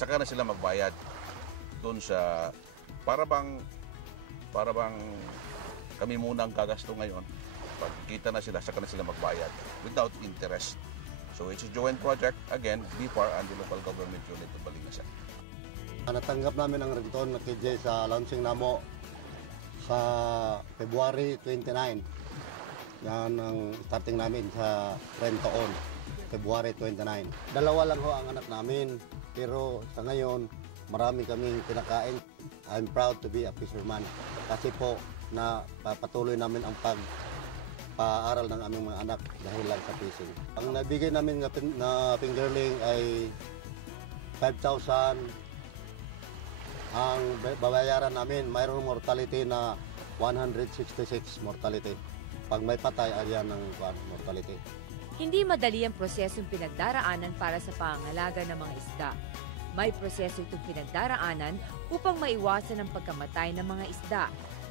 saka na sila magbayad doon sa para bang kami munang gagasto ngayon. Pag kita na sila, saka na sila magbayad without interest. So it's a joint project, again, BFAR and the local government unit of Balingasan. Natanggap namin ang ringtone na KJ sa launching namo sa February 29. Yan ang starting namin sa rent-to-own, February 29. Dalawa lang ho ang anak namin, pero sa ngayon, marami kaming kinakain. I'm proud to be a fisherman kasi po na patuloy namin ang pag-aaral ng aming mga anak dahil lang sa fishing. Ang nabigay namin na fingerling ay 5,000. Ang babayaran namin, mayroong mortality na 166 mortality. Pag may patay, ayan ang mortality. Hindi madali ang prosesong pinagdaraanan para sa pangangalaga ng mga isda. May proseso itong pinagdaraanan upang maiwasan ang pagkamatay ng mga isda.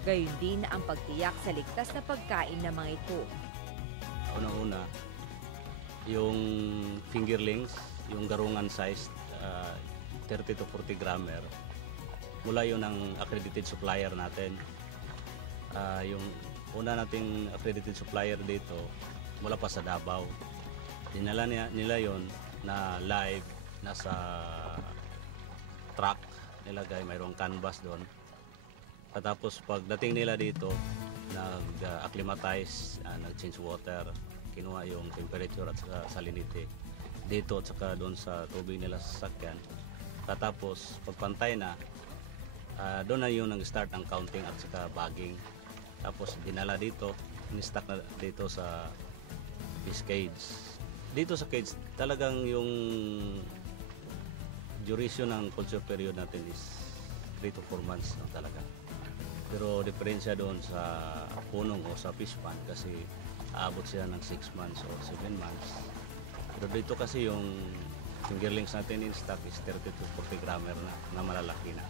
Gayon din ang pagtiyak sa ligtas na pagkain ng mga ito. Una-una, yung fingerlings, yung garungan size, 30 to 40 grammer, mula yun ang accredited supplier natin. Yung una nating accredited supplier dito, mula pa sa Davao. Dinala nila yon na live, nasa truck nilagay, mayroong canvas doon. Patapos pagdating nila dito, nag-acclimatize, nag-change water, kinuha yung temperature at saka salinity dito at saka doon sa tubig nila sa sasakyan. Patapos pagpantay na, doon na yung nag-start ang counting at saka bagging. Tapos dinala dito, in-stack na dito sa fish cage. Dito sa cage, talagang yung duration ng culture period natin is 3 to 4 months na talaga. Pero diferensya doon sa punong o sa fish pond kasi aabot sila ng 6 months or 7 months. Pero dito kasi yung fingerlings natin in stock is 30 to 40 grammer na malalaki na.